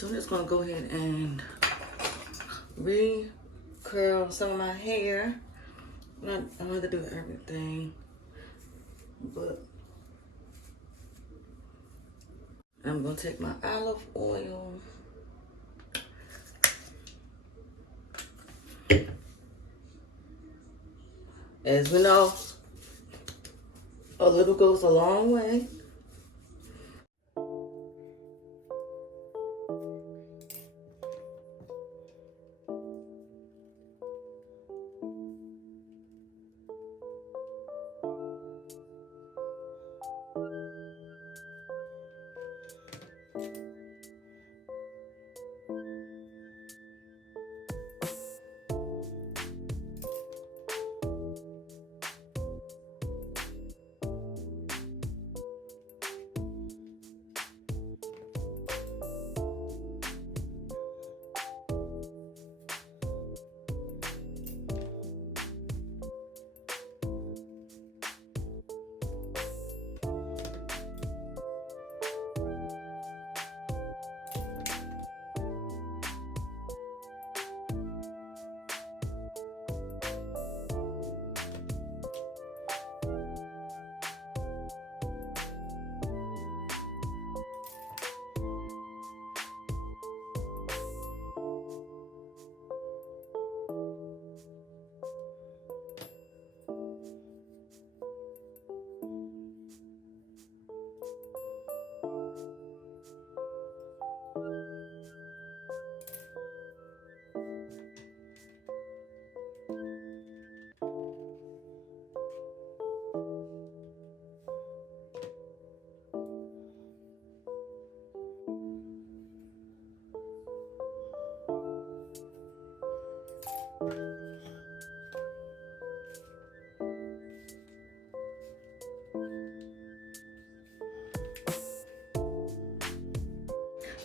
So I'm just gonna go ahead and re-curl some of my hair. I don't have to do everything, but I'm gonna take my olive oil. As we know, a little goes a long way.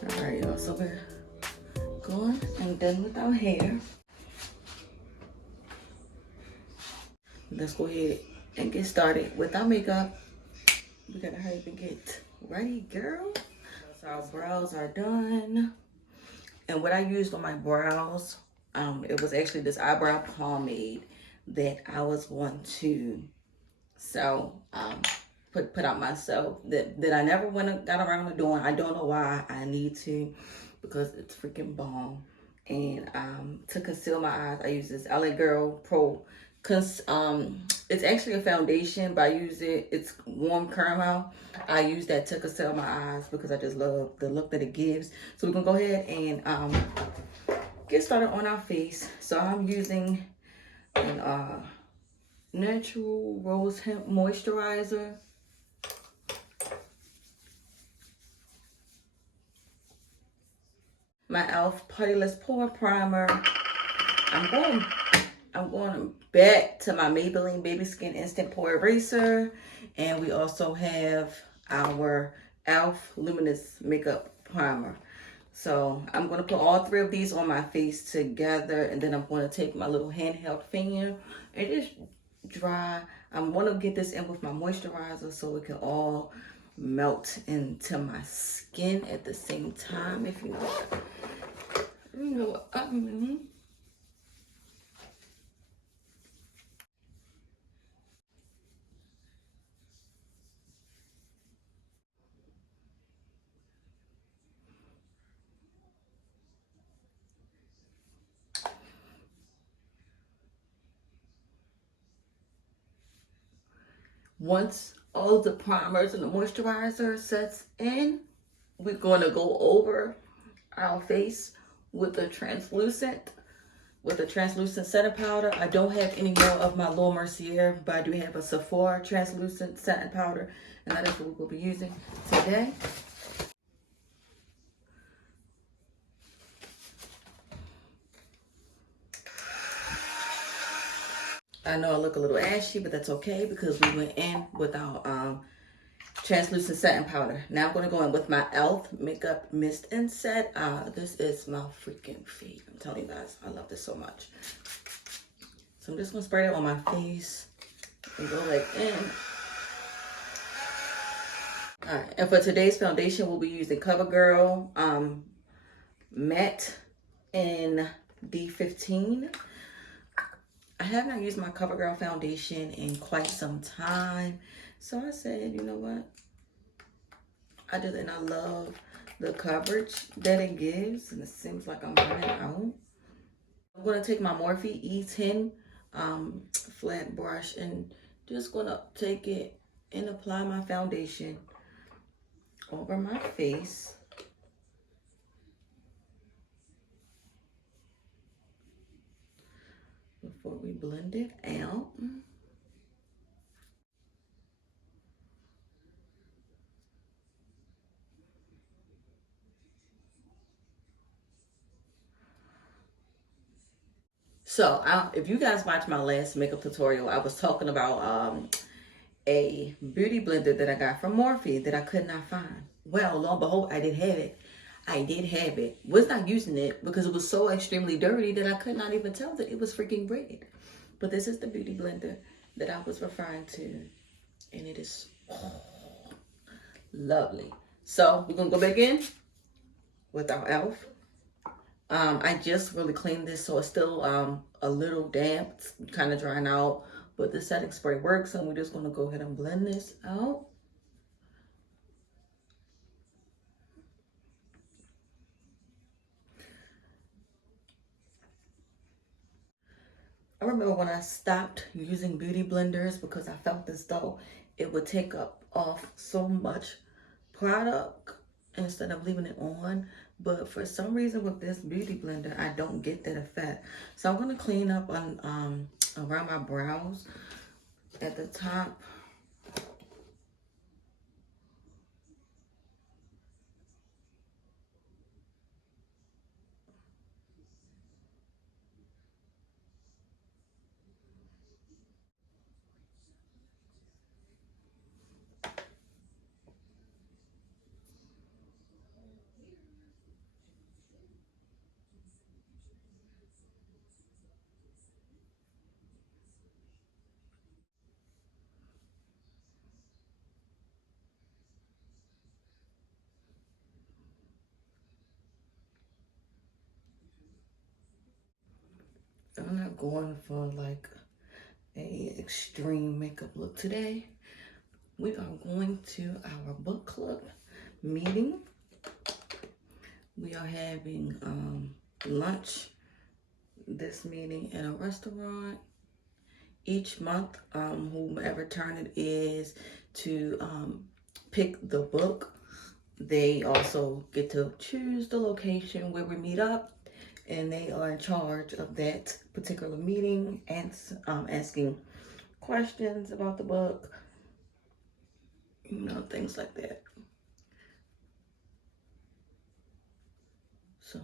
All right, y'all, so we're going and done with our hair. Let's go ahead and get started with our makeup. We gotta hurry up and get ready, girl. So our brows are done. And what I used on my brows, it was actually this eyebrow pomade that I was going to put out myself that I never got around to doing. I don't know why. I need to, because it's freaking bomb. And to conceal my eyes, I use this LA Girl Pro. It's actually a foundation, but I use it. It's warm caramel. I use that to conceal my eyes because I just love the look that it gives. So we're gonna go ahead and get started on our face. So I'm using an natural rose hemp moisturizer. My e.l.f. Puddyless Pore Primer. I'm going back to my Maybelline Baby Skin Instant Pore Eraser. And we also have our e.l.f. Luminous Makeup Primer. So I'm going to put all three of these on my face together. And then I'm going to take my little handheld fan and just dry. I'm going to get this in with my moisturizer so it can all melt into my skin at the same time, if you know what I mean. Once all the primers and the moisturizer sets in, we're going to go over our face with a translucent setting powder. I don't have any more of my Laura Mercier, but I do have a Sephora translucent setting powder, and that is what we'll be using today. I know I look a little ashy, but that's okay because we went in with our translucent setting powder. Now I'm going to go in with my e.l.f. Makeup Mist and Set. This is my freaking favorite. I'm telling you guys, I love this so much. So I'm just going to spray it on my face and go like in. All right, and for today's foundation, we'll be using CoverGirl matte in D15. I have not used my CoverGirl foundation in quite some time. So I said, you know what? And I love the coverage that it gives. And it seems like I'm running out. I'm going to take my Morphe E10 flat brush and just going to take it and apply my foundation over my face. Before we blend it out. So if you guys watched my last makeup tutorial, I was talking about a beauty blender that I got from Morphe that I could not find. Well, lo and behold, I did have it. I did have it. Was not using it because it was so extremely dirty that I could not even tell that it was freaking red. But this is the beauty blender that I was referring to. And it is lovely. So we're going to go back in with our e.l.f. I just really cleaned this, so it's still a little damp. It's kind of drying out. But the setting spray works, and we're just going to go ahead and blend this out. I remember when I stopped using beauty blenders because I felt as though it would take off so much product instead of leaving it on. But for some reason with this beauty blender, I don't get that effect. So I'm going to clean up on around my brows at the top. I'm not going for like a extreme makeup look today. We are going to our book club meeting. We are having lunch this meeting in a restaurant. Each month, whomever turn it is to pick the book, they also get to choose the location where we meet up, and they are in charge of that particular meeting and asking questions about the book, you know, things like that. So,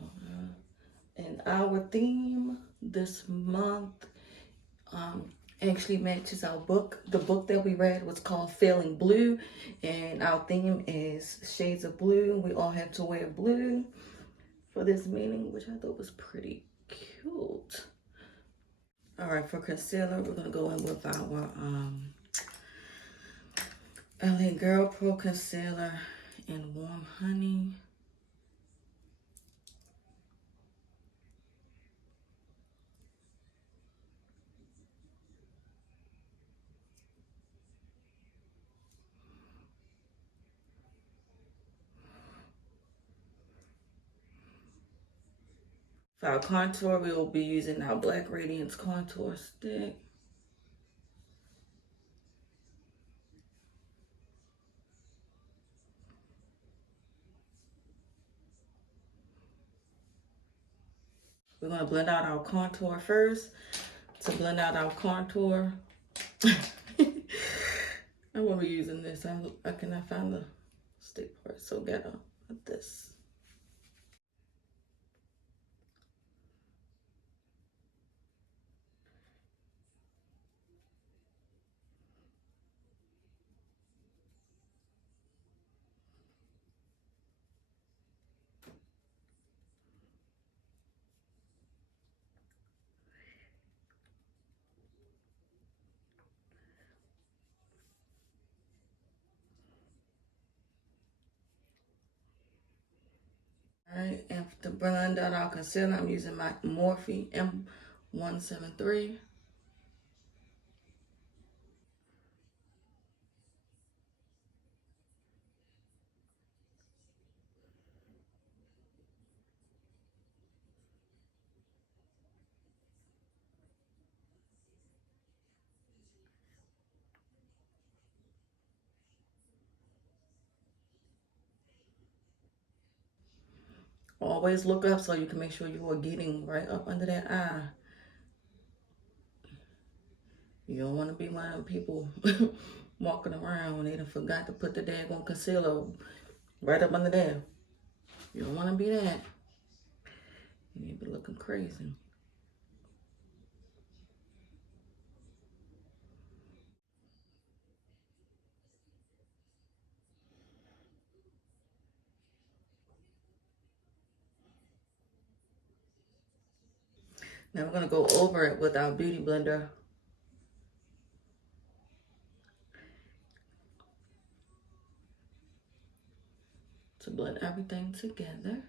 and our theme this month actually matches our book. The book that we read was called Feeling Blue, and our theme is shades of blue. We all have to wear blue for this meeting, which I thought was pretty cute. All right, for concealer, we're gonna go in with our LA Girl Pro Concealer in Warm Honey. For our contour, we will be using our Black Radiance Contour Stick. We're gonna blend out our contour first. To blend out our contour, I will be using this. I cannot find the stick part, so ghetto with this. Alright, and to blend out our concealer, I'm using my Morphe M173. Always look up so you can make sure you are getting right up under that eye. You don't want to be one of them people walking around when they done forgot to put the daggone concealer right up under there. You don't want to be that. You need to be looking crazy. Now we're going to go over it with our beauty blender. To blend everything together.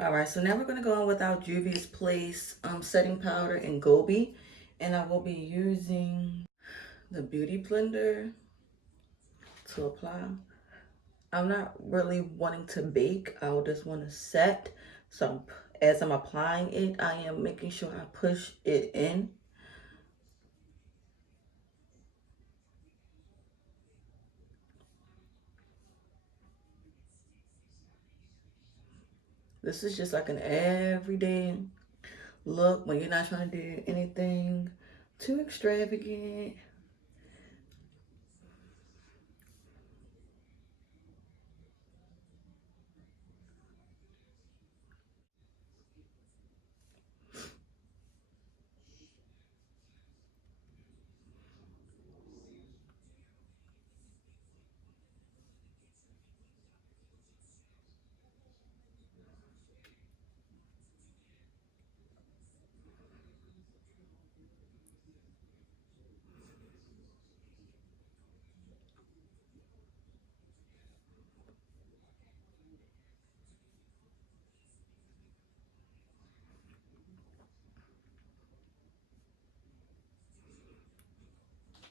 All right, so now we're going to go in with our Juvia's Place setting powder in Gobi. And I will be using the beauty blender to apply. I'm not really wanting to bake. I just want to set. So as I'm applying it, I am making sure I push it in. This is just like an everyday look when you're not trying to do anything too extravagant.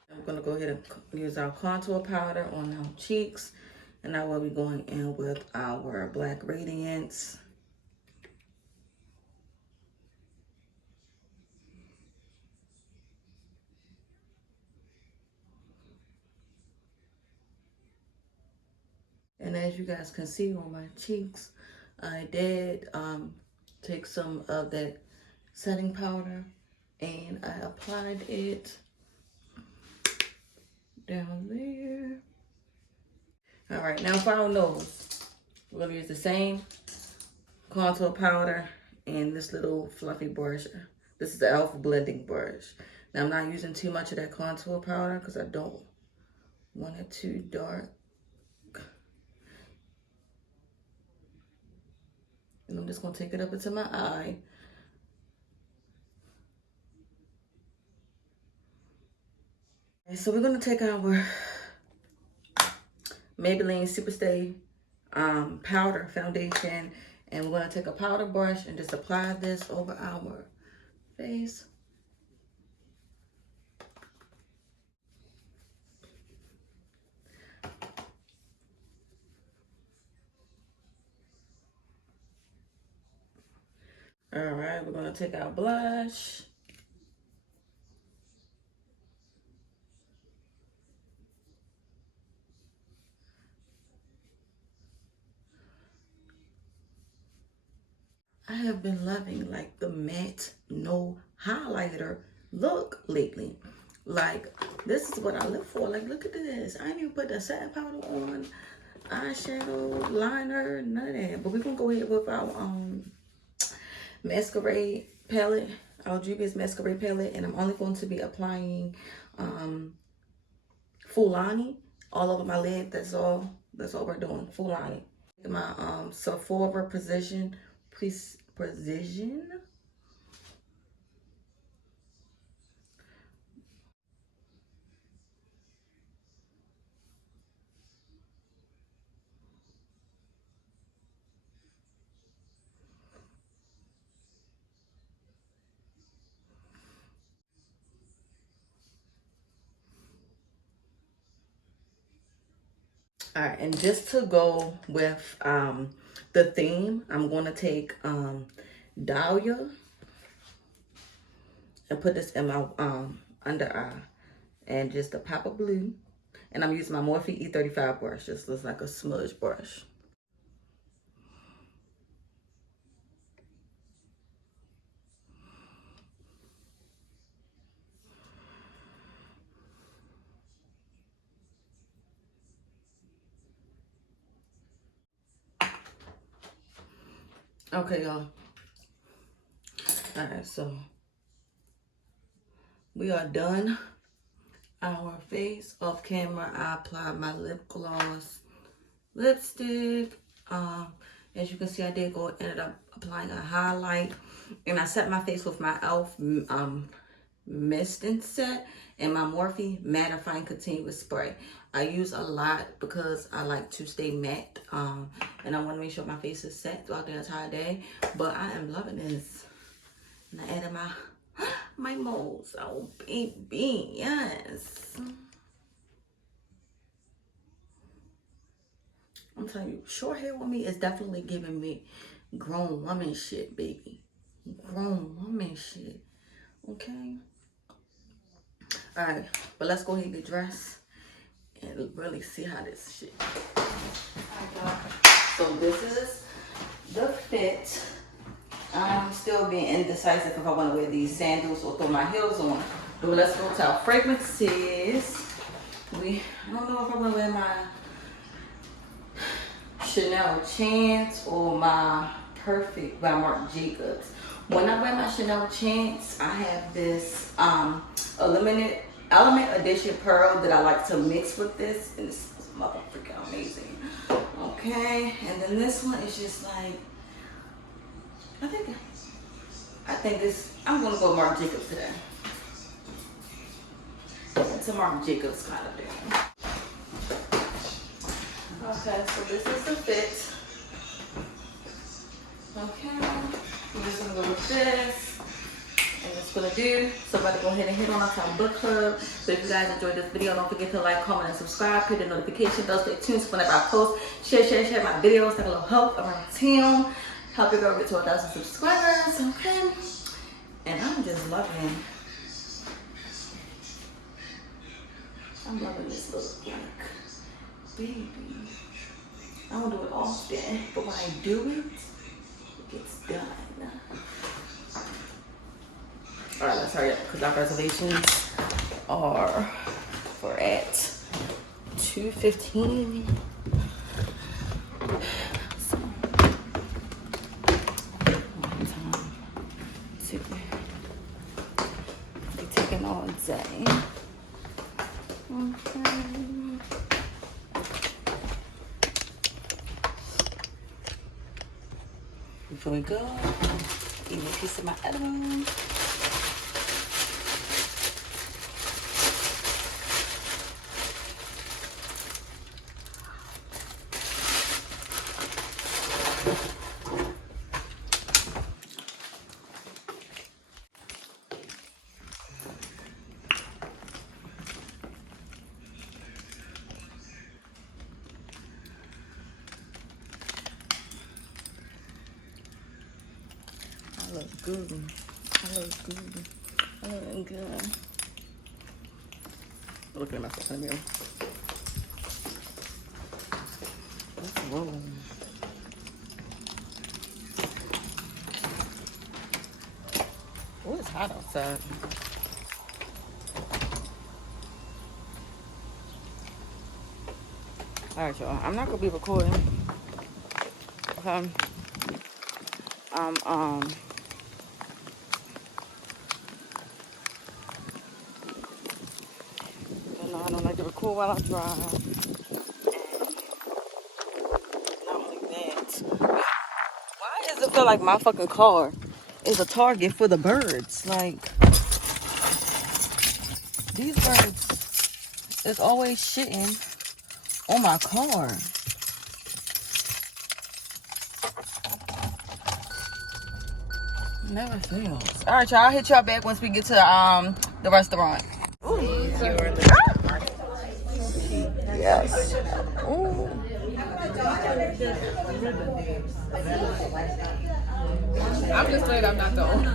I'm going to go ahead and use our contour powder on our cheeks. And now we'll be going in with our Black Radiance. And as you guys can see on my cheeks, I did take some of that setting powder and I applied it down there. All right, now for our nose, we're gonna use the same contour powder and this little fluffy brush. This is the e.l.f. blending brush. Now I'm not using too much of that contour powder because I don't want it too dark. And I'm just gonna take it up into my eye. And so we're gonna take our Maybelline Superstay powder foundation, and we're gonna take a powder brush and just apply this over our face. All right, we're gonna take our blush. I have been loving like the matte no highlighter look lately. Like this is what I look for. Like look at this. I didn't even put the satin powder on, eyeshadow, liner, none of that. But we're gonna go ahead with our masquerade palette, our Juvia's masquerade palette, and I'm only going to be applying Fulani all over my lid. That's all we're doing, Fulani. My Sephora precision. All right, and just to go with the theme, I'm going to take Dahlia and put this in my under eye, and just a pop of blue. And I'm using my Morphe E35 brush. This looks like a smudge brush. Okay, y'all. All right, so we are done. Our face off camera. I applied my lip gloss, lipstick. As you can see, I did go ended up applying a highlight, and I set my face with my e.l.f. Mist and Set and my Morphe mattifying continuous spray. I use a lot because I like to stay matte, and I want to make sure my face is set throughout the entire day. But I am loving this, and I added my moles. Oh baby, yes. I'm telling you, short hair with me is definitely giving me grown woman shit, baby. Grown woman shit. Okay. All right, but let's go ahead and get dressed and really see how this shit. So this is the fit. I'm still being indecisive if I want to wear these sandals or throw my heels on. But let's go to our fragrances. I don't know if I want to wear my Chanel Chance or my Perfect by Marc Jacobs. When I wear my Chanel Chance, I have this Element Edition Pearl that I like to mix with this, and this is motherfucking amazing. Okay, and then this one is just like, I think this, I'm gonna go Marc Jacobs today. It's a Marc Jacobs kind of thing. Okay, so this is the fit. Okay, I'm just gonna go with this. And that's what I do. So I'm about to go ahead and hit on our book club. So if you guys enjoyed this video, don't forget to like, comment, and subscribe. Hit the notification bell. Stay tuned so whenever I post. Share my videos. Like a little help around town. Help your girl get to 1,000 subscribers. Okay. And I'm just loving. I'm loving this look. Like, baby. I don't do it often, but when I do it, it gets done. All right, let's hurry up because our reservations are at 2:15. So, time to be taking all day. Okay. Before we go, eat a piece of my edible. I look good. I look good. I look good. I'm looking at myself in the mirror. Let's roll. Oh, it's hot outside. All right, y'all. I'm not gonna be recording. Okay. You know, I don't like to record while I drive. Not only feel like my fucking car is a target for the birds. Like, these birds is always shitting on my car. Never fails. All right, y'all. I'll hit y'all back once we get to the restaurant. Ooh. Yes. Ooh. I'm just glad I'm not the only.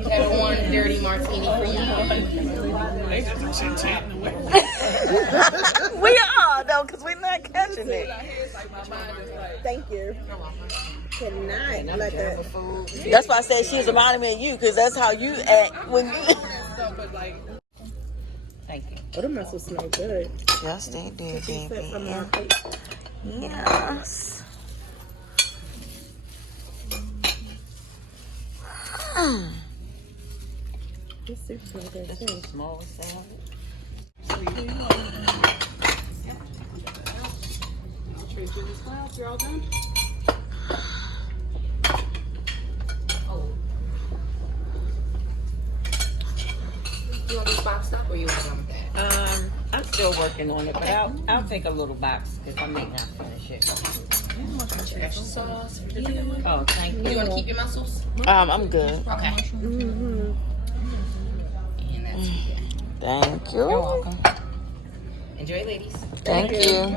You had one dirty martini for you. They just chit-chatting away. We are, though, because we're not catching it. Thank you. Cannot let that. That's why I said she was reminding me of you, because that's how you act when you... Thank you. Oh, the mussels smell good. Yes, they do, baby. Yes. This soup smells good too. Small salad. I'll treat you as well. You're all done? You want this boxed up or you want done with that? I'm still working on it, but I'll take a little box because I may not finish it. Your extra sauce for you. Oh, thank Do you. you want to keep your mussels? I'm good. Okay. Mm-hmm. And that's Thank you. You're welcome. Enjoy, ladies. Thank you.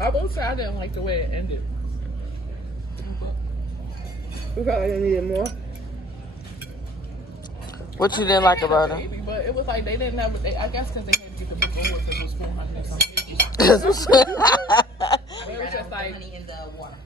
I will say I didn't like the way it ended. We probably needed more. What you didn't like about it? But it was like they didn't have. I guess because they had to get the before because it was 400 or something. Yes. It was just like honey in the water.